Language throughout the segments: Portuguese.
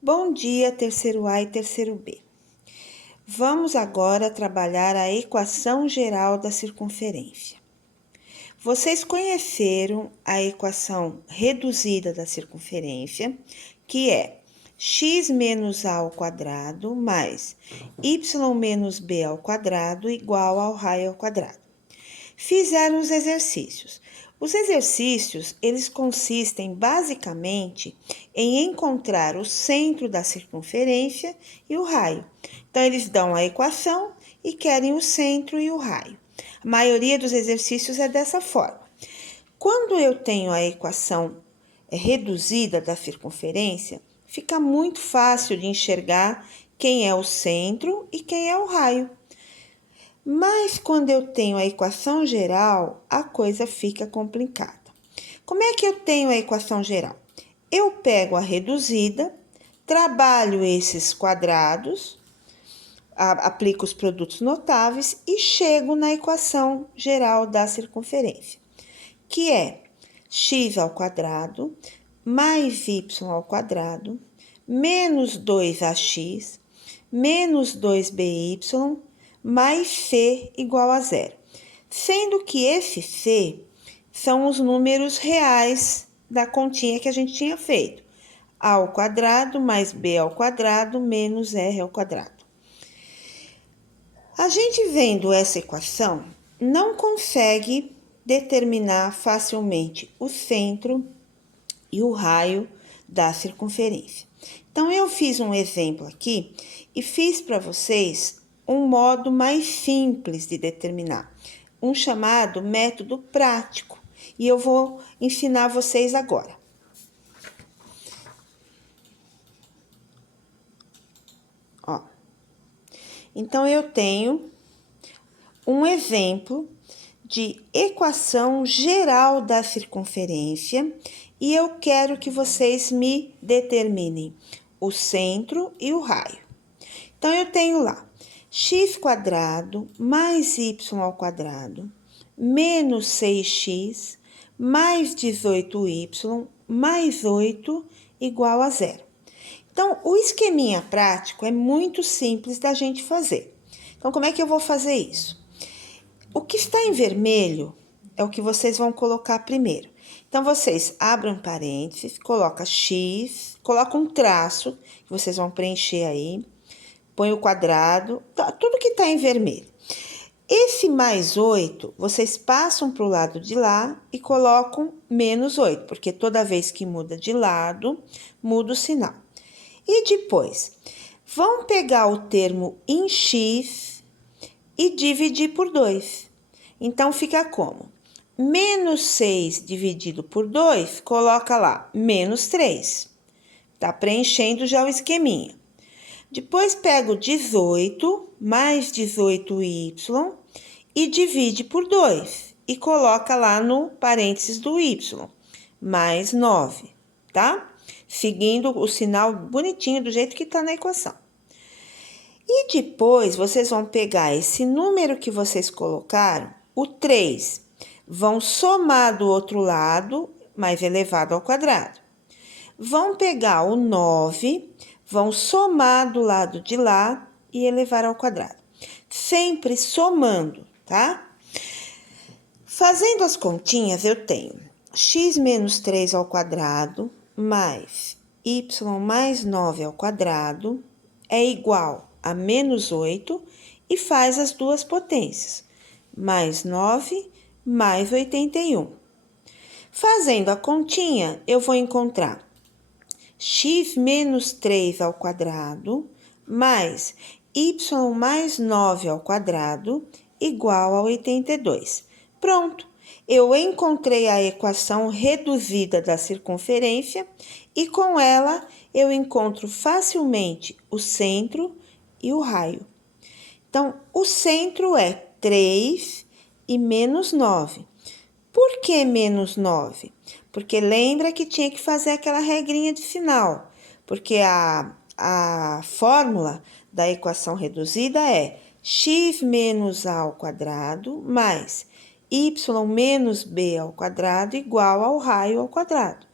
Bom dia, terceiro A e terceiro B. Vamos agora trabalhar a equação geral da circunferência. Vocês conheceram a equação reduzida da circunferência, que é x menos a ao quadrado mais y menos b ao quadrado igual ao raio ao quadrado. Fizeram os exercícios. Os exercícios, eles consistem basicamente em encontrar o centro da circunferência e o raio. Então, eles dão a equação e querem o centro e o raio. A maioria dos exercícios é dessa forma. Quando eu tenho a equação reduzida da circunferência, fica muito fácil de enxergar quem é o centro e quem é o raio. Mas quando eu tenho a equação geral, a coisa fica complicada. Como é que eu tenho a equação geral? Eu pego a reduzida, trabalho esses quadrados, aplico os produtos notáveis e chego na equação geral da circunferência, que é x ao quadrado mais y ao quadrado menos 2ax menos 2by mais C igual a zero. Sendo que esse C são os números reais da continha que a gente tinha feito. A ao quadrado mais B ao quadrado menos R ao quadrado. A gente vendo essa equação, não consegue determinar facilmente o centro e o raio da circunferência. Então, eu fiz um exemplo aqui e fiz para vocês um modo mais simples de determinar, um chamado método prático, e eu vou ensinar vocês agora. Ó. Então, eu tenho um exemplo de equação geral da circunferência e eu quero que vocês me determinem o centro e o raio. Então, eu tenho lá x² mais y ao quadrado menos 6x mais 18y mais 8 igual a zero. Então, o esqueminha prático é muito simples da gente fazer. Então, como é que eu vou fazer isso? O que está em vermelho é o que vocês vão colocar primeiro. Então, vocês abrem parênteses, colocam x, colocam um traço, que vocês vão preencher aí, põe o quadrado, tá, tudo que está em vermelho. Esse mais 8, vocês passam para o lado de lá e colocam menos 8, porque toda vez que muda de lado, muda o sinal. E depois, vão pegar o termo em x e dividir por 2. Então, fica como? Menos 6 dividido por 2, coloca lá, menos 3. Tá preenchendo já o esqueminha. Depois, pega o 18 mais 18y e divide por 2. E coloca lá no parênteses do y, mais 9, tá? Seguindo o sinal bonitinho do jeito que tá na equação. E depois, vocês vão pegar esse número que vocês colocaram, o 3, vão somar do outro lado, mais elevado ao quadrado. Vão pegar o 9, vão somar do lado de lá e elevar ao quadrado. Sempre somando, tá? Fazendo as continhas, eu tenho x menos 3 ao quadrado mais y mais 9 ao quadrado é igual a menos 8 e faz as duas potências, mais 9 mais 81. Fazendo a continha, eu vou encontrar x menos 3 ao quadrado mais y mais 9 ao quadrado igual a 82. Pronto, eu encontrei a equação reduzida da circunferência e com ela eu encontro facilmente o centro e o raio. Então, o centro é 3 e menos 9. Por que menos 9? Porque lembra que tinha que fazer aquela regrinha de sinal, porque a fórmula da equação reduzida é x menos a ao quadrado mais y menos b ao quadrado igual ao raio ao quadrado.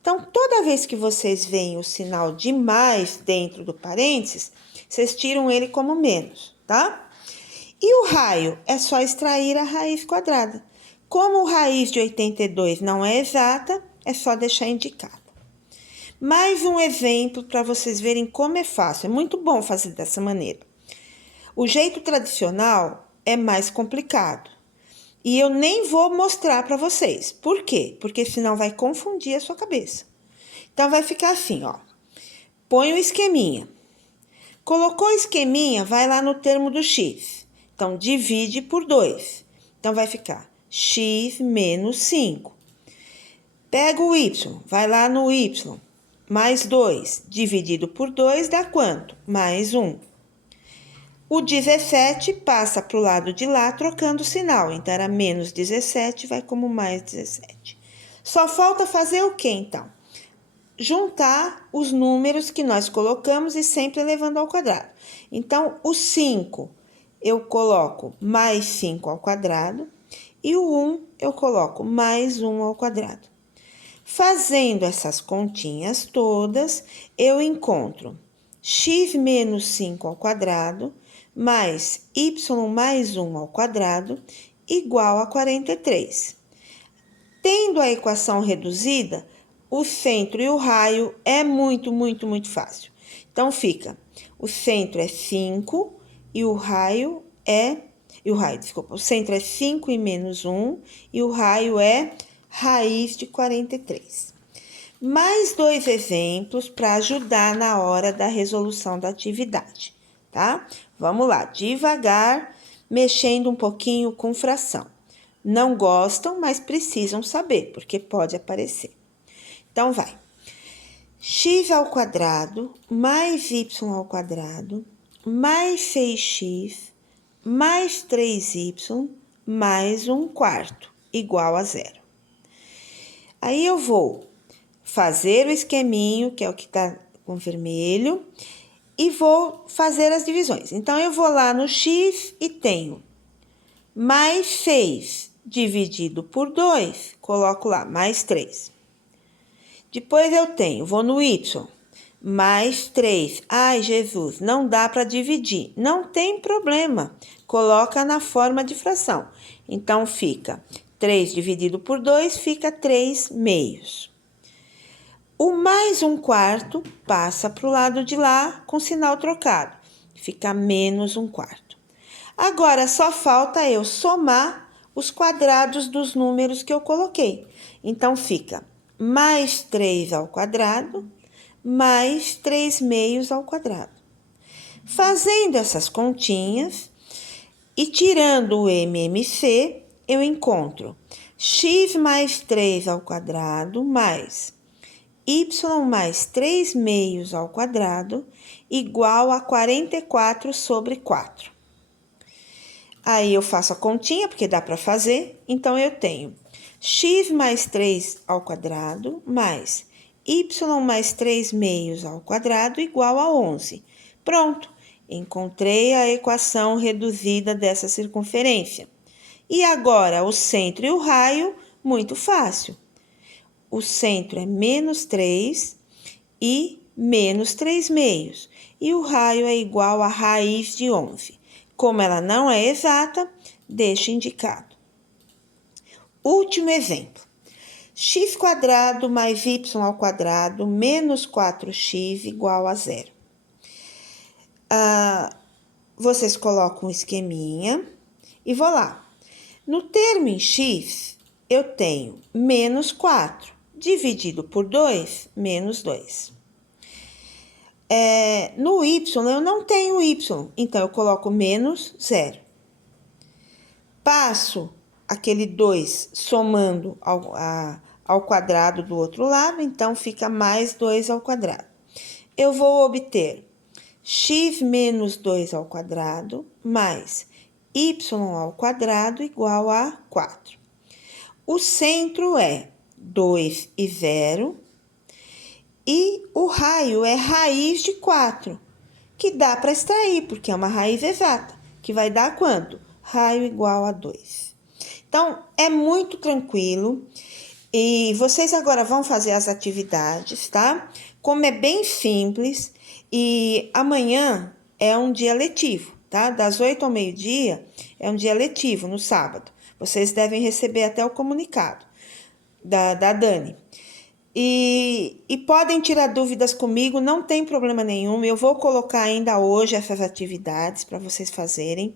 Então, toda vez que vocês veem o sinal de mais dentro do parênteses, vocês tiram ele como menos, tá? E o raio é só extrair a raiz quadrada. Como raiz de 82 não é exata, é só deixar indicado. Mais um exemplo para vocês verem como é fácil. É muito bom fazer dessa maneira. O jeito tradicional é mais complicado. E eu nem vou mostrar para vocês. Por quê? Porque senão vai confundir a sua cabeça. Então, vai ficar assim, ó. Põe o esqueminha. Colocou o esqueminha, vai lá no termo do x. Então, divide por 2. Então, vai ficar x menos 5. Pega o y, vai lá no y. Mais 2. Dividido por 2 dá quanto? Mais 1. O 17 passa para o lado de lá, trocando o sinal. Então, era menos 17, vai como mais 17. Só falta fazer o quê, então? Juntar os números que nós colocamos e sempre levando ao quadrado. Então, o 5 eu coloco mais 5 ao quadrado e o 1 eu coloco mais 1 ao quadrado. Fazendo essas continhas todas, eu encontro x menos 5 ao quadrado mais y mais 1 ao quadrado igual a 43. Tendo a equação reduzida, o centro e o raio é muito fácil. Então, fica, o centro é 5 e o raio é... o centro é 5 e menos 1 e o raio é raiz de 43. Mais 2 exemplos para ajudar na hora da resolução da atividade, tá? Vamos lá, devagar, mexendo um pouquinho com fração. Não gostam, mas precisam saber, porque pode aparecer. Então, vai. X ao quadrado mais y ao quadrado mais 6x mais 3y mais 1/4 igual a 0. Aí, eu vou fazer o esqueminho, que é o que tá com vermelho, e vou fazer as divisões. Então, eu vou lá no x e tenho mais 6 dividido por 2, coloco lá, mais 3. Depois eu tenho, vou no y, mais 3. Ai, Jesus, não dá para dividir. Não tem problema, coloca na forma de fração. Então, fica 3 dividido por 2, fica 3 meios. O mais 1/4 passa para o lado de lá com sinal trocado. Fica menos 1/4. Agora, só falta eu somar os quadrados dos números que eu coloquei. Então, fica mais 3 ao quadrado, mais 3 meios ao quadrado. Fazendo essas continhas e tirando o MMC, eu encontro x mais 3 ao quadrado mais y mais 3 meios ao quadrado igual a 44 sobre 4. Aí, eu faço a continha, porque dá para fazer. Então, eu tenho x mais 3 ao quadrado mais y mais 3 meios ao quadrado igual a 11. Pronto, encontrei a equação reduzida dessa circunferência. E agora, o centro e o raio, muito fácil. O centro é menos 3 e menos 3 meios. E o raio é igual a raiz de 11. Como ela não é exata, deixo indicado. Último exemplo. X² mais y² menos 4x igual a 0. Vocês colocam um esqueminha e vou lá. No termo em x, eu tenho menos 4, dividido por 2, menos 2. No y, eu não tenho y, então eu coloco menos 0. Passo aquele 2 somando ao quadrado do outro lado, então fica mais 2 ao quadrado. Eu vou obter x menos 2 ao quadrado mais y ao quadrado igual a 4. O centro é 2 e 0. E o raio é raiz de 4, que dá para extrair, porque é uma raiz exata, que vai dar quanto? Raio igual a 2. Então, é muito tranquilo. E vocês agora vão fazer as atividades, tá? Como é bem simples, e amanhã é um dia letivo, tá? Das 8 ao meio-dia é um dia letivo, no sábado. Vocês devem receber até o comunicado da Dani. E podem tirar dúvidas comigo, não tem problema nenhum. Eu vou colocar ainda hoje essas atividades para vocês fazerem,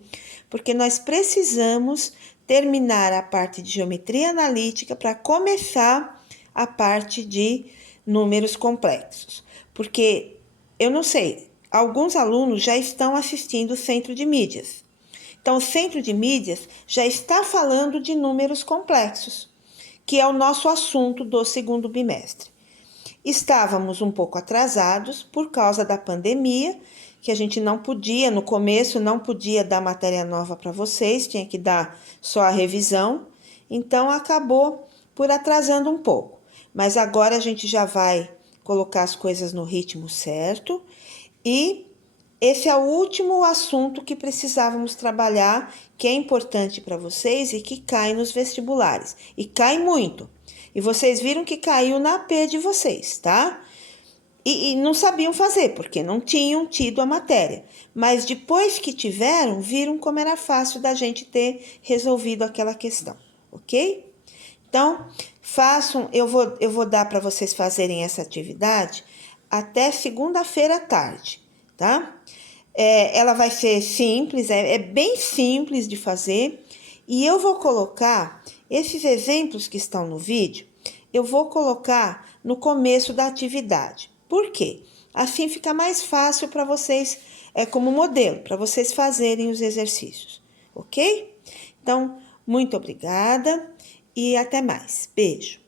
porque nós precisamos terminar a parte de geometria analítica para começar a parte de números complexos. Porque eu não sei, alguns alunos já estão assistindo o Centro de Mídias. Então, o Centro de Mídias já está falando de números complexos, que é o nosso assunto do segundo bimestre. Estávamos um pouco atrasados por causa da pandemia, que a gente não podia, no começo, não podia dar matéria nova para vocês, tinha que dar só a revisão, então acabou por atrasando um pouco. Mas agora a gente já vai colocar as coisas no ritmo certo e esse é o último assunto que precisávamos trabalhar, que é importante para vocês e que cai nos vestibulares. E cai muito. E vocês viram que caiu na AP de vocês, tá? E não sabiam fazer, porque não tinham tido a matéria. Mas depois que tiveram, viram como era fácil da gente ter resolvido aquela questão, ok? Então, façam, eu vou dar para vocês fazerem essa atividade até segunda-feira à tarde, tá? Ela vai ser simples, é bem simples de fazer. E eu vou colocar esses exemplos que estão no vídeo, eu vou colocar no começo da atividade. Por quê? Assim fica mais fácil para vocês, como modelo, para vocês fazerem os exercícios, ok? Então, muito obrigada e até mais. Beijo!